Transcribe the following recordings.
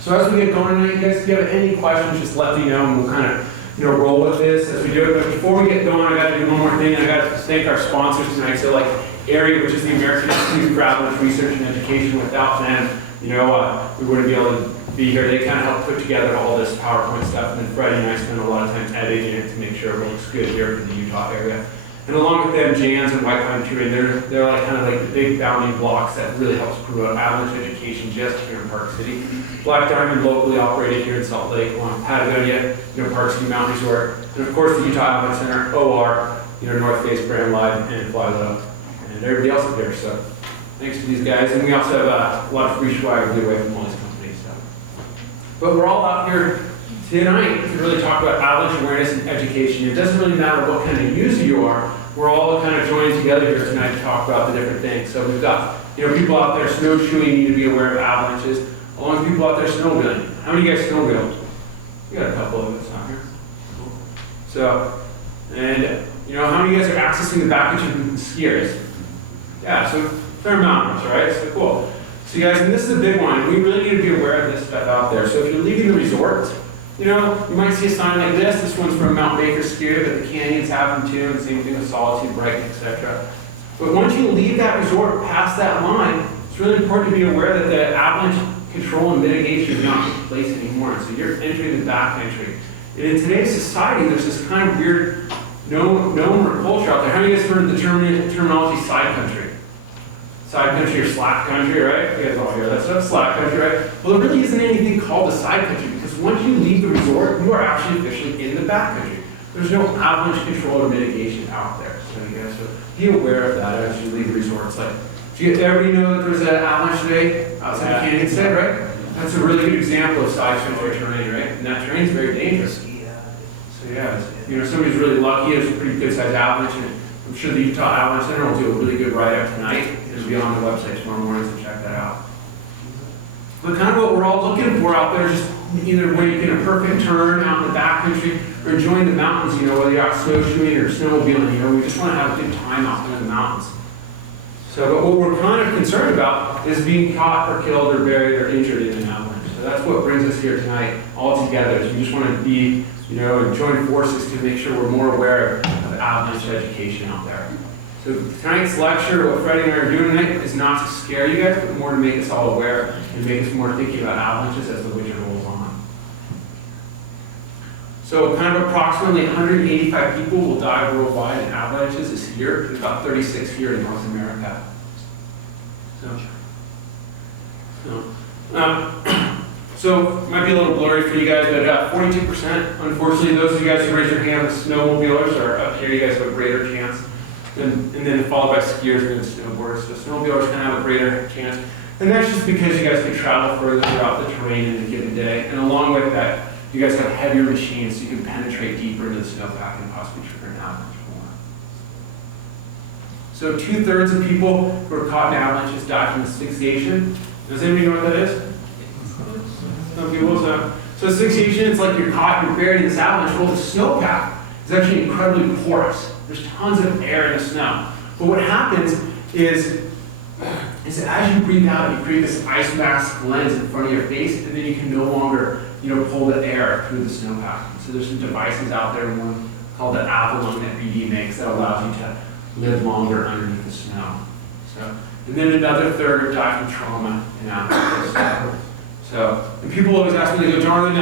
So as we get going tonight, you guys, if you have any questions, just let me know and we'll kind of roll with this as we do it. But before we get going, I got to do one more thing. I got to thank our sponsors tonight. So like AIARE, which is the American Institute for Avalanche Research and Education. Without them, we wouldn't be able to be here. They kind of helped put together all this PowerPoint stuff, and then Freddie and I spend a lot of time editing it to make sure it looks good here for the Utah area. And along with them, Jans and Backcountry, and they're like kind of like the big bounding blocks that really helps promote avalanche education just here in Park City. Black Diamond, locally operated here in Salt Lake, along Patagonia, Park City Mountain Resort, and of course the Utah Avalanche Center, OR, North Face, Brand Live, and Fly Low, and everybody else up there. So thanks to these guys, and we also have a lot of free swag away from all these companies. So. But we're all out here tonight to really talk about avalanche awareness and education. It doesn't really matter what kind of user you are. We're all kind of joined together here tonight to talk about the different things. So we've got people out there snowshoeing, need to be aware of avalanches, along with people out there snowmobiling. How many of you guys snowmobile? We got a couple of us out here. Cool. So, and how many of you guys are accessing the backcountry skiers? Yeah, so fair amount of us, right? So cool. So you guys, and this is a big one. We really need to be aware of this stuff out there. So if you're leaving the resort, you might see a sign like this. This one's from Mount Baker Ski, but the canyons have them too, and same thing with Solitude, Brighton, etc. But once you leave that resort past that line, it's really important to be aware that the avalanche control and mitigation is not in place anymore. So you're entering the backcountry. And in today's society, there's this kind of weird known culture out there. How many of you guys heard of the terminology side country? Side country or slack country, right? You guys all hear that stuff, slack country, right? Well, there really isn't anything called a side country because once you leave the resort, you are actually officially in the backcountry. There's no avalanche control or mitigation out there. So you guys be aware of that as you leave the resort. It's like, do everybody know that there's an avalanche today outside the canyon set, right? That's a really good example of side country terrain, right? And that terrain is very dangerous. So yeah, somebody's really lucky. There's a pretty good sized avalanche, and I'm sure the Utah Avalanche Center will do a really good write-up tonight. It'll be on the website tomorrow morning, so check that out. But kind of what we're all looking for out there is just either where you get a perfect turn out in the backcountry or enjoying the mountains, whether you're out snowshoeing or snowmobiling, we just want to have a good time out there in the mountains. So, but what we're kind of concerned about is being caught or killed or buried or injured in an avalanche. So that's what brings us here tonight all together. Is we just want to be, and join forces to make sure we're more aware of avalanche education out there. So tonight's lecture, what Freddie and I are doing tonight, is not to scare you guys, but more to make us all aware and make us more thinking about avalanches as the winter rolls on. So kind of approximately 185 people will die worldwide in avalanches this year. There's about 36 here in North America. So it might be a little blurry for you guys, but 42%, unfortunately, those of you guys who raise your hand, the snowmobilers are up here, you guys have a greater chance. And then followed by skiers and then snowboarders. So snowmobilers kind of have a greater chance. And that's just because you guys can travel further throughout the terrain in a given day. And along with that, you guys have heavier machines so you can penetrate deeper into the snowpack and possibly trigger an avalanche more. So 2/3 of people who are caught in avalanches die from asphyxiation. Does anybody know what that is? Some people. So asphyxiation, it's like you're caught, you're buried in this avalanche. Well, the snowpack is actually incredibly porous. There's tons of air in the snow. But what happens is as you breathe out, you create this ice mask lens in front of your face, and then you can no longer, pull the air through the snowpack. So there's some devices out there, one called the Avalanche that BD makes that allows you to live longer underneath the snow. And then another third die from trauma and avalanches. So, and people always ask me, they go, Darwin,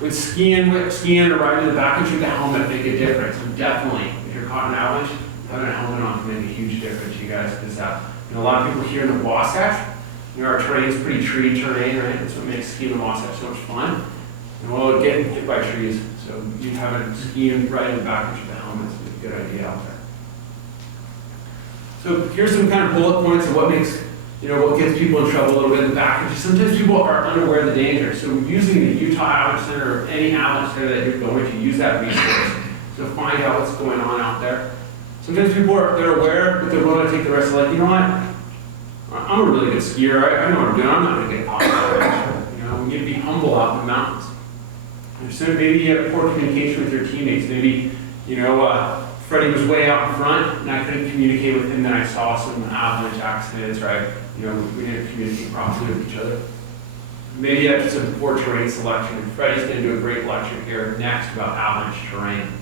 would skiing or riding in the backcountry with a helmet make a difference? And definitely. If you're caught in an avalanche, having a helmet on can make a huge difference, you guys, because a lot of people here in the Wasatch, our terrain is pretty tree terrain, right? That's what makes skiing in the Wasatch so much fun. And well, getting hit by trees, so you having skiing right in the backcountry with a helmet is a good idea out there. So here's some kind of bullet points of what makes, what gets people in trouble a little bit in the backcountry. Sometimes people are unaware of the danger. So using the Utah Avalanche Center or any avalanche center that you're going to, use that resource. So find out what's going on out there. Sometimes people they're aware, but they're willing to take the risk. Like, I'm a really good skier. I know what I'm doing. I'm not going to get caught. We need to be humble out in the mountains. So maybe you have poor communication with your teammates. Maybe, Freddie was way out in front, and I couldn't communicate with him. Then I saw some avalanche accidents, right? We didn't communicate properly with each other. Maybe that's some poor terrain selection. And Freddie's going to do a great lecture here next about avalanche terrain.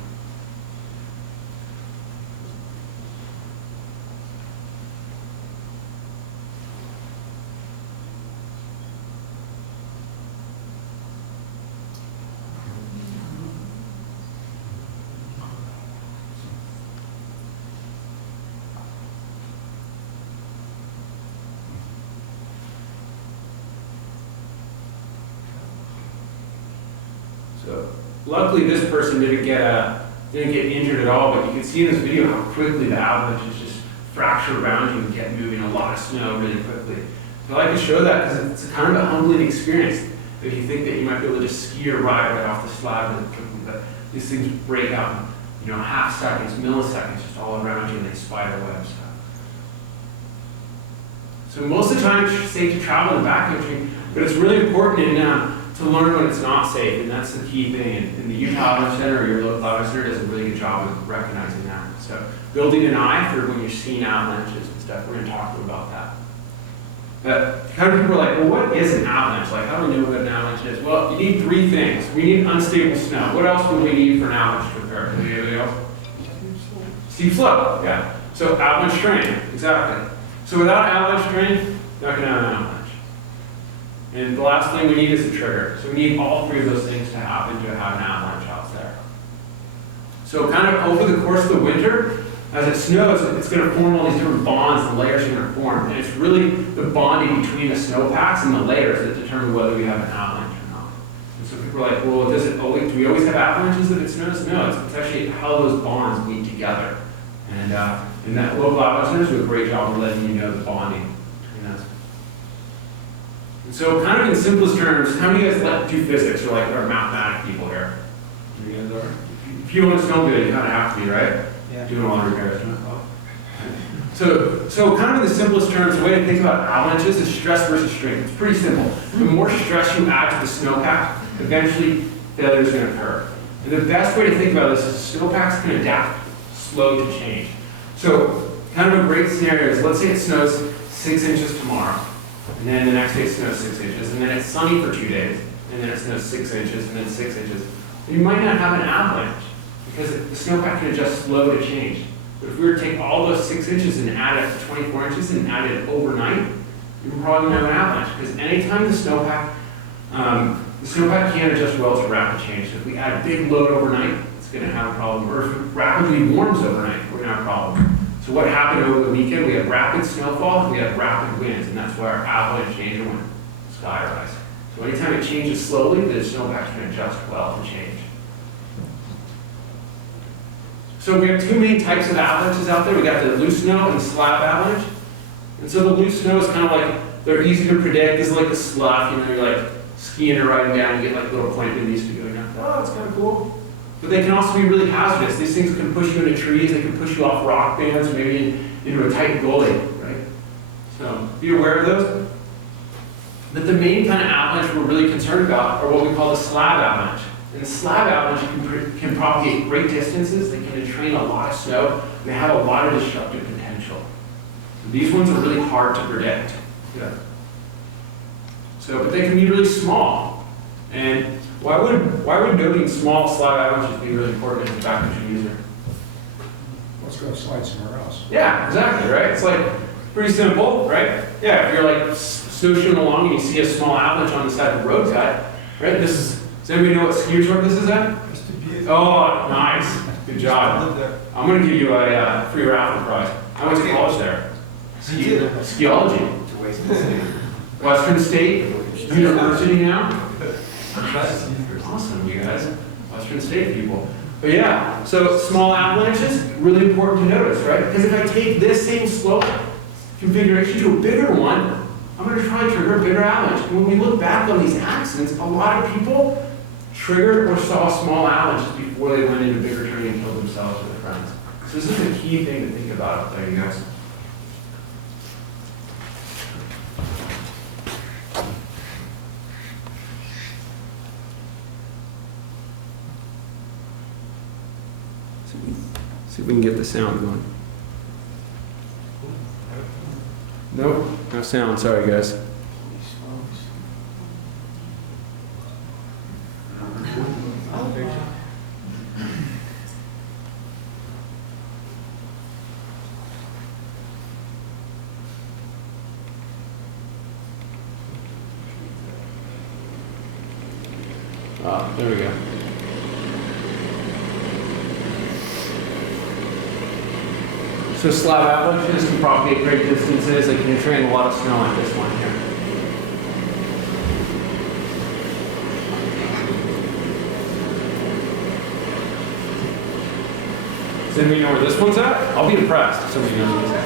So luckily this person didn't get injured at all, but you can see in this video how quickly the avalanches just fracture around you and get moving a lot of snow really quickly. So I like to show that because it's kind of a humbling experience if you think that you might be able to just ski or ride right off the slab really quickly, but these things break out in half seconds, milliseconds, just all around you, and they spider web stuff. So most of the time it's safe to travel in the backcountry, but it's really important to learn when it's not safe, and that's the key thing. And the Utah Avalanche Center or your local Avalanche Center does a really good job of recognizing that. So building an eye for when you're seeing avalanches and stuff, we're going to talk about that. But kind of people are like, well, what is an avalanche? Like, how do we know what an avalanche is? Well, you need three things. We need unstable snow. What else would we need for an avalanche to occur? Anybody else? Steep slope, yeah. So avalanche terrain, exactly. So without avalanche terrain, you're not going to have an avalanche. And the last thing we need is a trigger. So we need all three of those things to happen to have an avalanche out there. So kind of over the course of the winter, as it snows, it's going to form all these different bonds, and layers are going to form. And it's really the bonding between the snowpacks and the layers that determine whether we have an avalanche or not. And so people are like, well, do we always have avalanches if it snows? No, it's actually how those bonds meet together. And that local avalanche centers do a great job of letting you know the bonding. So kind of in simplest terms, how many of you guys do physics or are mathematic people here? You guys are? If you want to snowboard, you kind of have to be, right? Yeah. Doing a lot of repairs. So kind of in the simplest terms, the way to think about avalanches is stress versus strength. It's pretty simple. The more stress you add to the snowpack, eventually failure is going to occur. And the best way to think about this is snowpacks can adapt slow to change. So kind of a great scenario is, let's say it snows 6 inches tomorrow. And then the next day it snows 6 inches, and then it's sunny for 2 days, and then it snows 6 inches, and then 6 inches. You might not have an avalanche, because the snowpack can adjust slow to change. But if we were to take all those 6 inches and add it to 24 inches and add it overnight, you would probably have an avalanche, because anytime the snowpack can't adjust well to rapid change. So if we add a big load overnight, it's going to have a problem. Or if it rapidly warms overnight, we're going to have a problem. So what happened over the weekend? We had rapid snowfall and we had rapid winds, and that's why our avalanche danger went sky rise. So anytime it changes slowly, the snowpack can adjust well to change. So we have two main types of avalanches out there. We got the loose snow and the slab avalanche. And so the loose snow is kind of like, they're easy to predict. This is like the slough, you're like skiing or riding down, you get like little point in these to go down. Oh, that's kind of cool. But they can also be really hazardous. These things can push you into trees, they can push you off rock bands, maybe into a tight gully, right? So be aware of those. But the main kind of avalanche we're really concerned about are what we call the slab avalanche. And the slab avalanche can propagate great distances, they can entrain a lot of snow, and they have a lot of destructive potential. So these ones are really hard to predict. Yeah. But they can be really small. And why would noting small slab avalanches be really important as a backcountry user? Let's go slide somewhere else. Yeah, exactly, right? It's like pretty simple, right? Yeah, if you're like snowshoeing along and you see a small avalanche on the side of the road cut, right? Does anybody know what ski resort this is at? Oh, nice. Good job. I'm going to give you a free raffle prize. I went to college there. Skiology. Western State University now. Awesome, you guys. Western State people. But yeah, so small avalanches, really important to notice, right? Because if I take this same slope configuration to a bigger one, I'm going to try to trigger a bigger avalanche. And when we look back on these accidents, a lot of people triggered or saw small avalanches before they went into bigger terrain and killed themselves or their friends. So this is a key thing to think about up there, you guys. See if we can get the sound going. Nope, no sound, sorry guys. There we go. So slab avalanches can propagate great distances. They can train a lot of snow like this one here. Does anybody know where this one's at? I'll be impressed if somebody knows where it's at.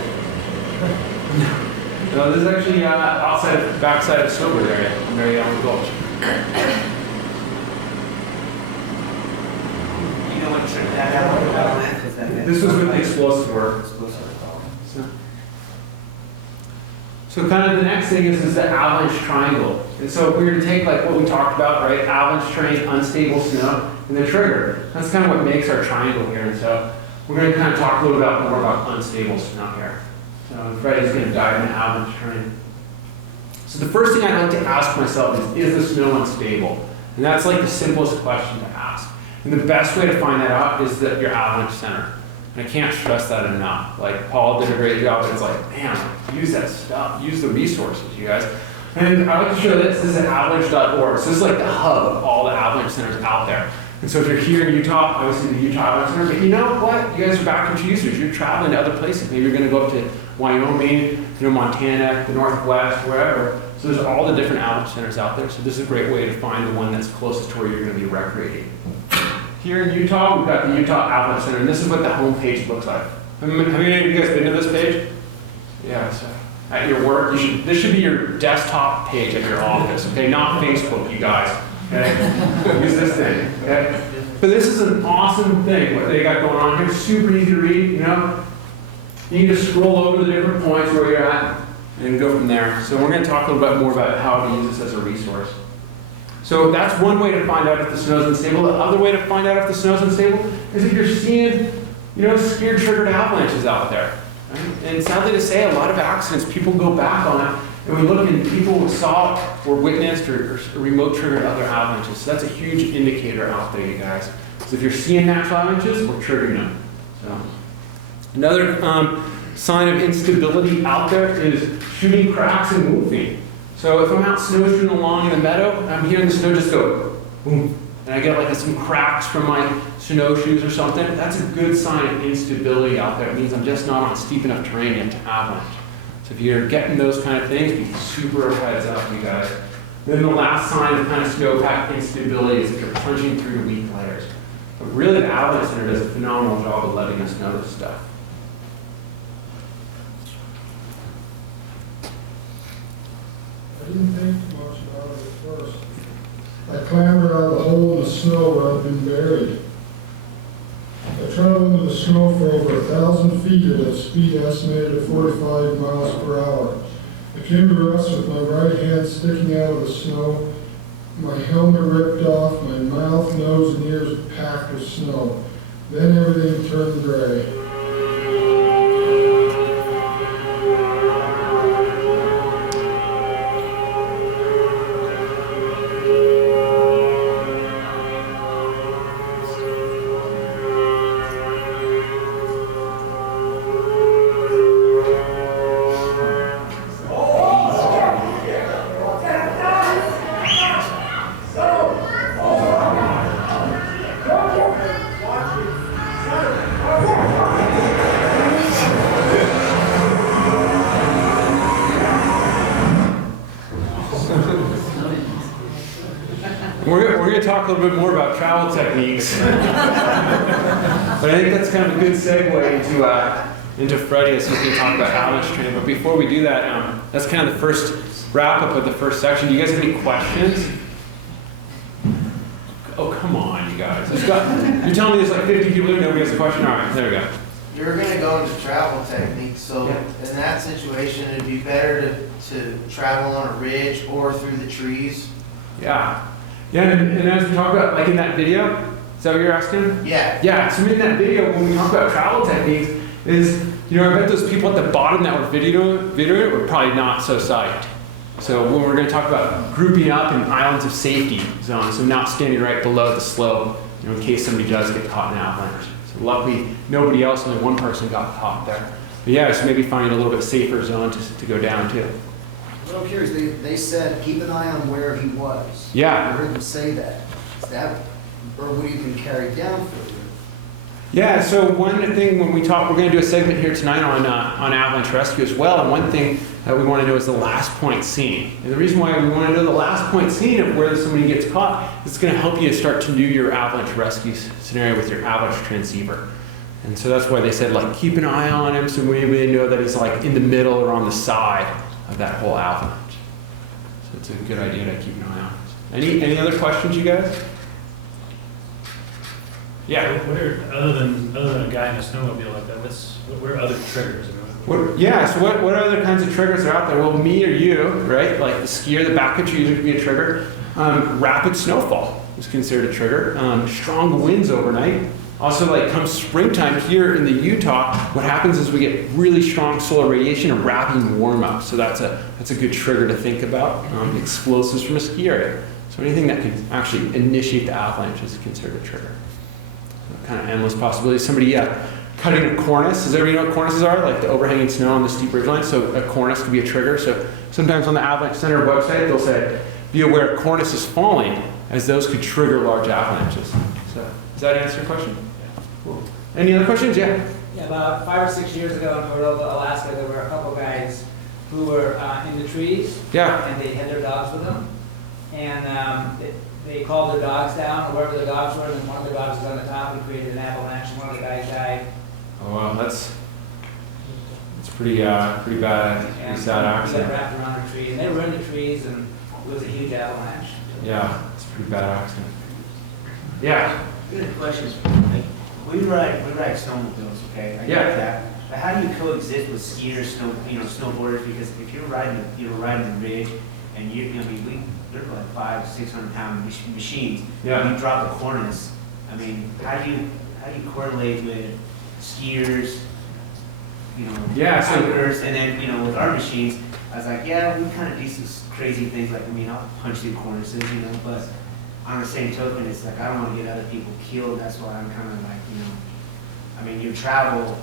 No, this is actually outside, backside of Snowbird area, in Mary Ellen Gulch. You know what trip that out? This was with the explosive work. So kind of the next thing is the avalanche triangle. And so if we were to take like what we talked about, right? Avalanche terrain, unstable snow, and the trigger. That's kind of what makes our triangle here. And so we're going to kind of talk a little bit more about unstable snow here. So Freddie's going to dive into avalanche terrain. So the first thing I'd like to ask myself is the snow unstable? And that's like the simplest question to ask. And the best way to find that out is your avalanche center. And I can't stress that enough. Like Paul did a great job, but it's like, man, use that stuff, use the resources, you guys. And I like to show this is avalanche.org. So this is like the hub of all the avalanche centers out there. And so if you're here in Utah, obviously the Utah Avalanche Center, but you know what? You guys are backcountry users. You're traveling to other places. Maybe you're going to go up to Wyoming, Montana, the Northwest, wherever. So there's all the different avalanche centers out there. So this is a great way to find the one that's closest to where you're going to be recreating. Here in Utah, we've got the Utah Avalanche Center, and this is what the home page looks like. Have any of you guys been to this page? Yeah, so at your work, this should be your desktop page at your office, okay? Not Facebook, you guys. Okay? Use this thing, okay? But this is an awesome thing, what they got going on here. Super easy to read, you know? You can just scroll over the different points where you're at and go from there. So we're going to talk a little bit more about how to use this as a resource. So that's one way to find out if the snow's unstable. The other way to find out if the snow's unstable is if you're seeing, skid triggered avalanches out there. Right? And sadly to say, a lot of accidents, people go back on it, and we look and people saw or witnessed or remote triggered other avalanches. So that's a huge indicator out there, you guys. So if you're seeing natural avalanches, we're triggering them. So another sign of instability out there is shooting cracks and moving. So if I'm out snowshoeing along in the meadow, I'm hearing the snow just go boom, and I get like some cracks from my snowshoes or something, that's a good sign of instability out there. It means I'm just not on steep enough terrain yet to avalanche. So if you're getting those kind of things, be super heads up, you guys. Then the last sign of kind of snowpack instability is if you're punching through weak layers. But really the Avalanche Center does a phenomenal job of letting us know this stuff. I didn't think much about it at first. I clambered out of the hole in the snow where I'd been buried. I traveled into the snow for over 1,000 feet at a speed estimated at 45 miles per hour. I came to rest with my right hand sticking out of the snow, my helmet ripped off, my mouth, nose, and ears packed with snow. Then everything turned gray. We're going to talk a little bit more about travel techniques. But I think that's kind of a good segue into Freddie, so we can talk about avalanche training. But before we do that, that's kind of the first wrap-up of the first section. Do you guys have any questions? Oh, come on, you guys. You're telling me there's like 50 people here, nobody has a question? All right, there we go. You're going to go into travel techniques, so Yeah. in that situation, it'd be better to travel on a ridge or through the trees. Yeah. Yeah, and as we talk about, like in that video, is that what you're asking? Yeah. Yeah, so in that video, when we talk about travel techniques, is, I bet those people at the bottom that were videoing it were probably not so psyched. So when we're going to talk about grouping up in islands of safety zones, so not standing right below the slope, in case somebody does get caught in an avalanche. So luckily, nobody else, only one person got caught there. But yeah, so maybe finding a little bit safer zone to go down to. Well, I'm curious, they said keep an eye on where he was. Yeah. I heard them say that. Is that, or would you even carry down further? Yeah, so one thing when we talk, we're going to do a segment here tonight on avalanche rescue as well, and one thing that we want to know is the last point seen. And the reason why we want to know the last point seen of where somebody gets caught is it's going to help you start to do your avalanche rescue scenario with your avalanche transceiver. And so that's why they said, like, keep an eye on him so we really know that he's like in the middle or on the side of that whole avalanche. So it's a good idea to keep an eye on. Any other questions, you guys? Yeah. What are, other than a guy in a snowmobile like that, what are other triggers? What other kinds of triggers are out there? Well, me or you, right? Like the skier, the backcountry user could be a trigger. Rapid snowfall is considered a trigger. Strong winds overnight. Also, like come springtime here in the Utah, what happens is we get really strong solar radiation and rapid warm up. So that's a good trigger to think about. Explosives from a ski area. So anything that can actually initiate the avalanche is considered a trigger. So kind of endless possibilities. Somebody cutting a cornice. Does everybody know what cornices are? Like the overhanging snow on the steep ridgeline. So a cornice could be a trigger. So sometimes on the Avalanche Center website, they'll say, be aware cornice is falling, as those could trigger large avalanches. So does that answer your question? Cool. Any other questions? Yeah. Yeah, about 5 or 6 years ago in Cordova, Alaska, there were a couple guys who were in the trees. Yeah. And they had their dogs with them. And they called their dogs down, or wherever the dogs were, and then one of the dogs was on the top and created an avalanche, and one of the guys died. Oh wow, that's pretty bad, pretty sad They accident. got wrapped around a tree, and they were in the trees, and it was a huge avalanche. Yeah, it's a pretty bad accident. Yeah. Good questions. Like, we ride snowmobiles, okay? I get that. But how do you coexist with skiers, snowboarders? Because if you're riding the ridge, and they're like 500-600 pound machines. Yeah. And you drop a cornice. I mean, how do you correlate with skiers? Hikers, and then with our machines, I was like, yeah, we kind of do some crazy things. Like, I'll punch through cornices, but on the same token, it's like I don't want to get other people killed. That's why I'm kind of like, you travel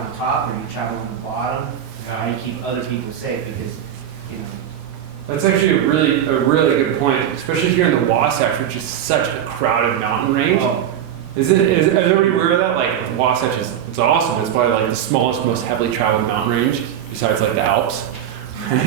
on top or you travel on the bottom. Yeah. How do you keep other people safe? Because, That's actually a really good point, especially here in the Wasatch, which is such a crowded mountain range. Oh. Is everybody aware of that? Like Wasatch it's awesome. It's probably like the smallest, most heavily traveled mountain range besides like the Alps. Right?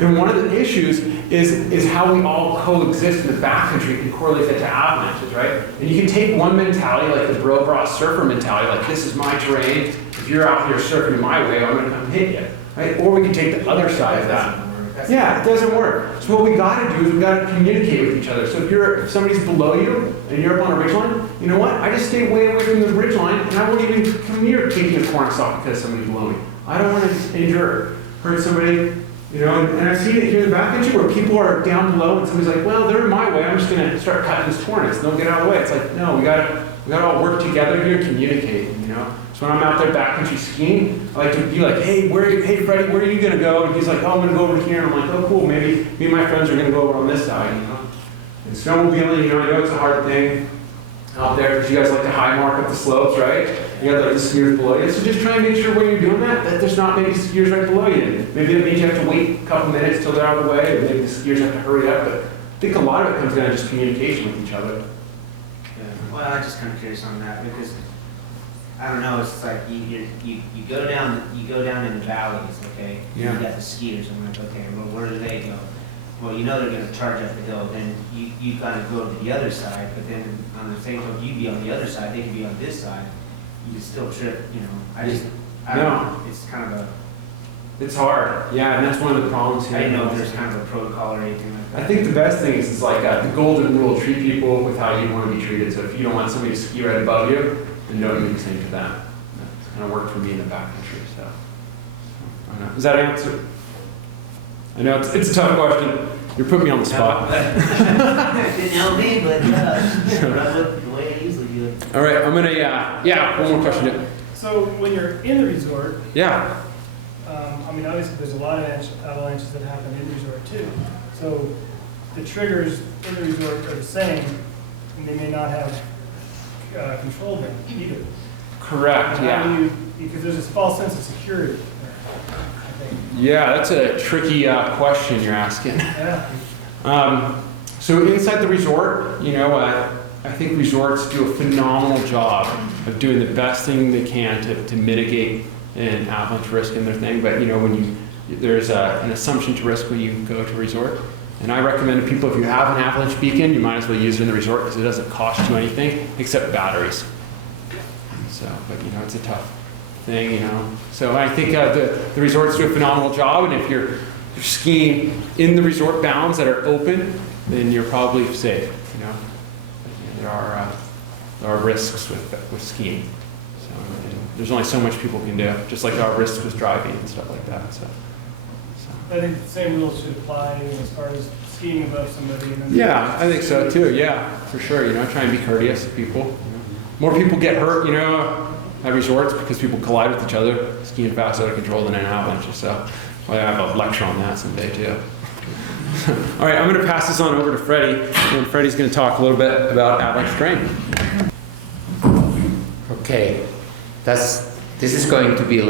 And one of the issues is how we all coexist in the backcountry and correlate that to avalanches, right? And you can take one mentality, like the bro bra surfer mentality, like this is my terrain. If you're out here surfing in my way, I'm gonna come hit you, right? Or we can take the other side of that. Yeah, it doesn't work. So what we got to do is we got to communicate with each other. So if somebody's below you and you're up on a ridgeline, you know what? I just stay way away from the ridgeline, and I won't even come near taking a cornice off because somebody's below me. I don't want to injure or hurt somebody. And I've seen it here in the backcountry where people are down below and somebody's like, well, they're in my way. I'm just going to start cutting this cornice. And they'll get out of the way. It's like, no, we got to all work together here and communicate. So when I'm out there backcountry skiing, I like to be like, hey, Freddie, where are you going to go? And he's like, oh, I'm going to go over here. And I'm like, oh, cool. Maybe me and my friends are going to go over on this side. And snowmobiling, I know it's a hard thing out there because you guys like to high mark up the slopes, right? You got like the skiers below you. So just try and make sure when you're doing that there's not many skiers right below you. Maybe that means you have to wait a couple minutes till they're out of the way, or maybe the skiers have to hurry up. But I think a lot of it comes down to just communication with each other. Yeah. Well, I'm just kind of curious on that because I don't know. It's like you go down in the valleys, okay? Yeah. You got the skiers. I'm like, okay, well, where do they go? Well, they're going to charge up the hill. Then you got to go to the other side. But then on the same token, you be on the other side. They can be on this side. You can still trip. I don't know. It's kind of It's hard. Yeah, and that's one of the problems here. I didn't know if there's kind of a protocol or anything like that. I think the best thing is like the golden rule: treat people with how you want to be treated. So if you don't want somebody to ski right above you, then don't do the same to them. That's kind of worked for me in the backcountry. So I don't know. Does that answer? I know it's a tough question. You're putting me on the spot. Didn't help me, but the way I usually do it. All right, I'm gonna one more question. So when you're in the resort, Yeah. Obviously there's a lot of avalanches that happen in the resort too. So the triggers in the resort are the same, and they may not have controlled them either. Correct. Yeah. Because there's this false sense of security there, I think. Yeah, that's a tricky question you're asking. Yeah. So inside the resort, I think resorts do a phenomenal job of doing the best thing they can to mitigate an avalanche risk in their thing. But there's an assumption to risk when you go to a resort. And I recommend to people, if you have an avalanche beacon, you might as well use it in the resort because it doesn't cost you anything except batteries. So, but it's a tough thing, So I think the resorts do a phenomenal job, and if you're skiing in the resort bounds that are open, then you're probably safe, But, there are risks with skiing. So and there's only so much people can do, just like there are risks with driving and stuff like that. So. I think the same rules should apply as far as skiing above somebody. Yeah, I think so too. Yeah, for sure. Try and be courteous to people. More people get hurt, at resorts because people collide with each other, skiing fast out of control than an avalanche. So I have a lecture on that someday too. All right, I'm going to pass this on over to Freddie, and Freddie's going to talk a little bit about avalanche terrain. Okay, this is going to be